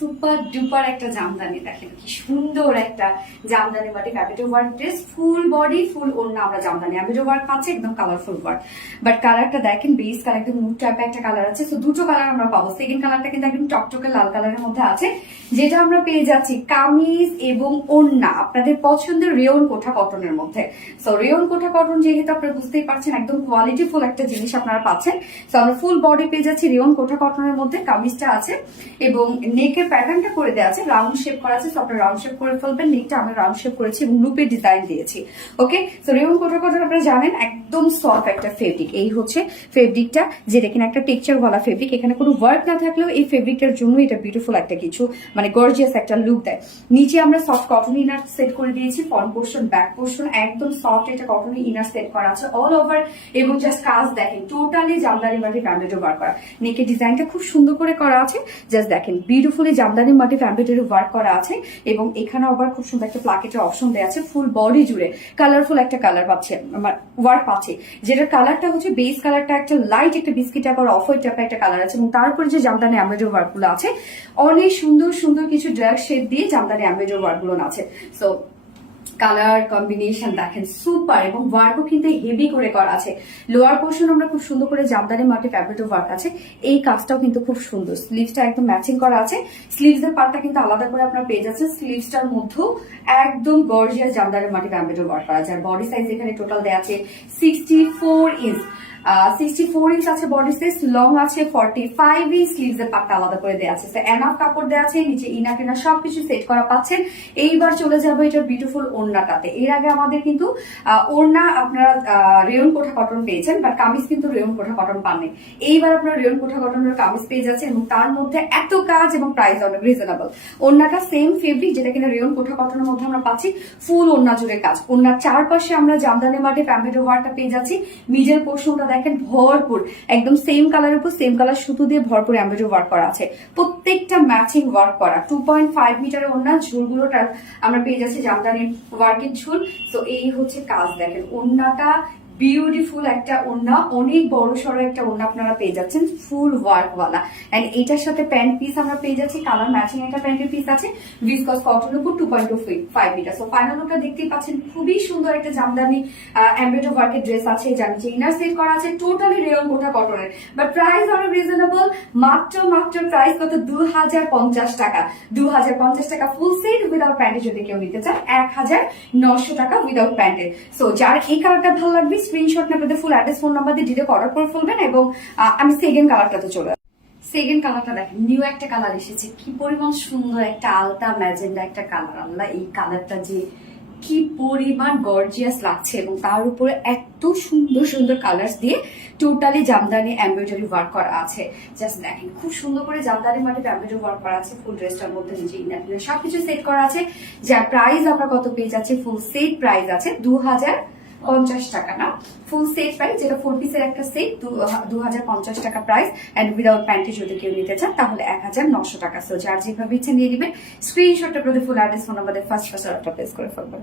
Super duper একটা জামদানি, দেখেন কি সুন্দর একটা জামদানি বাটিক অ্যাম্বিটো work dress, full body full ওড়না আমরা জামদানি অ্যাম্বিটো ওয়ার্ক পাচ্ছি, একদম কালারফুল ওয়ার্ক। বাট কালারটা দেখেন বেস কালার একদম নুড টাইপের একটা কালার আছে। তো দুটো কালার আমরা পাবো। সেকেন্ড কালারটা কিন্তু একদম টকটকে লাল কালারের মধ্যে আছে, যেটা আমরা পেয়ে যাচ্ছি কামিজ এবং ওড়না আপনাদের পছন্দের রেয়ন কোঠা কটনের মধ্যে। সো রেয়ন কোঠা কটন যেহেতু আপনারা বুঝতেই পারছেন একদম কোয়ালিটিফুল একটা জিনিস আপনারা পাচ্ছেন। সো আমরা ফুল বডি পেয়ে যাচ্ছি রেয়ন কোঠা কটনের মধ্যে, কামিজটা আছে এবং নেকের প্যাটার্নটা করে দেওয়া আছে, রাউন্ড শেপ করা আছে। সো আপনারা রাউন্ড শেপ করে ফেলবেন। নেকটা আমরা রাউন্ড শেপ করেছি এবং লুপের ডিজাইন দিয়েছি। ওকে, সো রেয়ন কোঠা কটন আপনারা জানেন একদম সফট একটা ফেব্রিক। এই হচ্ছে ফেব্রিকটা, যেটা কিনা একটা টেক্সচার ওয়ালা ফেব্রিক। এখানে কোনো ওয়ার্ক না থাকলেও এই ফেব্রিকটার জন্য এটা বিউটিফুল একটা কিছু মানে গর্জিয়াস একটা লুক দেয়। নিচে আমরা সফট কটন ইনার সেট করে দিয়েছি, ফ্রন্ট পোর্শন ব্যাক পোর্শন একদম সফট এটা কটন ইনার সেট করা আছে অল ওভার। এবং জাস্ট কাজ দেখেন টোটালি জামদানি মাটি ফ্যাব্রিক ওয়ার্ক করা। নেকের ডিজাইনটা খুব সুন্দর করে করা আছে, জাস্ট দেখেন বিউটিফুলি জামদানি মাটি ফ্যাব্রিক ওয়ার্ক করা আছে। এবং এখানে আবার খুব সুন্দর একটা প্লাকেটের অপশন দেওয়া আছে, ফুল বডি জুড়ে কালারফুল একটা কালার পাচ্ছে ওয়ার্ক পাচ্ছে, যেটার কালারটা হচ্ছে বেস কালারটা একটা লাইট একটা বিস্কিট টাইপের অফ হোয়াইট টাইপের একটা কালার আছে। এবং তারপরে যে জামদানি এমব্রয়ডারি ওয়ার্ক গুলো আছে অনেক সুন্দর সুন্দর কিছু ডার্ক শেড দিয়ে জামদানি এমব্রয়ডারি ওয়ার্ক গুলো আছে। সো কালার কম্বিনেশন দেখেন সুপার, এবং ওয়ার্কও কিন্তু হেভি করে করা আছে। লোয়ার পোর্শন আমরা খুব সুন্দর করে জামদানি মাটি ফ্যাব্রিক ওয়ার্ক আছে। এই কাজটাও কিন্তু খুব সুন্দর, স্লিভসটা একদম ম্যাচিং করা আছে। স্লিভস এর পার্টটা কিন্তু আলাদা করে আপনার পেয়ে যাচ্ছে। স্লিভসটার মধ্যেও একদম গর্জিয়াস জামদানি মাটি ফ্যাব্রিক ওয়ার্ক করা আছে। আর বডি সাইজ এখানে টোটাল দেওয়া আছে 64 ইঞ্চ। 64 ইঞ্চ আছে বডি সাইজ, লং আছে 45 ইঞ্চ। স্লিভস এর পার্টটা আলাদা করে দেওয়া আছে। এনাফ কাপড় দেওয়া আছে, নিচে ইনা কিনা সবকিছু সেট করা পাচ্ছেন। এইবার চলে যাবো এটা বিউটিফুল ওড়নাটাতে। এর আগে আমাদের কিন্তু ওড়না আপনারা রেয়ন কোঠা কটন পেয়েছেন, বাট কামিজ কিন্তু রেয়ন কোঠা কটন পাননি। এইবার আপনারা রেয়ন কোঠা কটনের কামিজ পেয়ে যাচ্ছেন, এবং তার মধ্যে এত কাজ এবং প্রাইস অনেক রিজনেবল। ওড়নাটা সেম ফেব্রিক যেটা কিনা রেয়ন কোঠা কটনের মধ্যে আমরা পাচ্ছি, ফুল ওড়না জুড়ে কাজ। ওড়নার চারপাশে আমরা জামদানি মাটি ফ্যাব্রিক ওয়ার্কটা পেয়ে যাচ্ছি। মিডল পোর্শনটা দেখেন ভরপুর একদম সেম কালারের উপর সেম কালার সুতো দিয়ে ভরপুর এমব্রয়ডারি ওয়ার্ক করা আছে। প্রত্যেকটা ম্যাচিং ওয়ার্ক করা। 2.5 মিটারের ওড়না, ঝুলগুলোটা আমরা পেয়ে যাচ্ছি জামদানির ওয়ার্কের ঝুল। তো এই হচ্ছে কাজ দেখেন, ওড়নাটা বিউটিফুল একটা ওড়না, অনেক বড় সড়ো একটা ওড়না আপনারা পেয়ে যাচ্ছেন ফুল ওয়ার্ক ওয়ালা। এন্ড এটার সাথে প্যান্ট পিস আমরা পেয়ে যাচ্ছি, কালার ম্যাচিং একটা প্যান্টের পিস আছে, ভিসকস কটন উপর 2.25 মিটার। সো ফাইনাল লুকটা দেখতেই পাচ্ছেন, খুবই সুন্দর একটা জামদানি এমব্রয়ডারি ওয়ার্কের ড্রেস আছে, যার নিচে ইনার সেট করা আছে, টোটালি রেয়ন কোঠা কটনের। বাট প্রাইস অনেক রিজনেবল, মাত্র প্রাইস কত 2050 টাকা। 2050 টাকা ফুল সেট উইদাউট প্যান্টে যদি কেউ নিতে চান, 1900 টাকা উইদাউট প্যান্টে। সো যার এই কালারটা ভালো লাগবে স্ক্রিনশট না পেতে ফুল অ্যাড্রেস ফোন নাম্বার দিয়ে ডিরেক্ট অর্ডার করে ফেলবেন। এবং আমি সেকেন্ড কালারটাতে চলে সেকেন্ড কালারটা দেখেন, নিউ একটা কালার এসেছে, কি পরিমাণ সুন্দর একটা আলতা ম্যাজেন্ডা একটা কালার। আল্লাহ, এই কালারটা যে কি পরিমাণ গর্জিয়াস লাগছে, এবং তার উপরে এত সুন্দর সুন্দর কালার্স দিয়ে টোটালি জামদানি এমব্রয়ডারি ওয়ার্ক করা আছে। জাস্ট দেখেন খুব সুন্দর করে জামদানি মাটিতে এমব্রয়ডারি ওয়ার্ক করা আছে। ফুল ড্রেসটার মধ্যে নিচে ইনার সবকিছু সেট করা আছে, যার প্রাইস আমরা কত পেয়ে যাচ্ছে, ফুল সেট প্রাইস আছে 2050 টাকা না, ফুল সেট প্রাইস, যেটা 4 পিসের একটা সেট 2050 টাকা প্রাইস। এন্ড উইদাউট প্যান্টে যদি কেউ নিতে চান তাহলে 1900 টাকা। সো যার যেভাবে ইচ্ছা নিয়ে নেবেন, স্ক্রিনশটটা প্রতি full address phone number first order place করে ফেলবেন।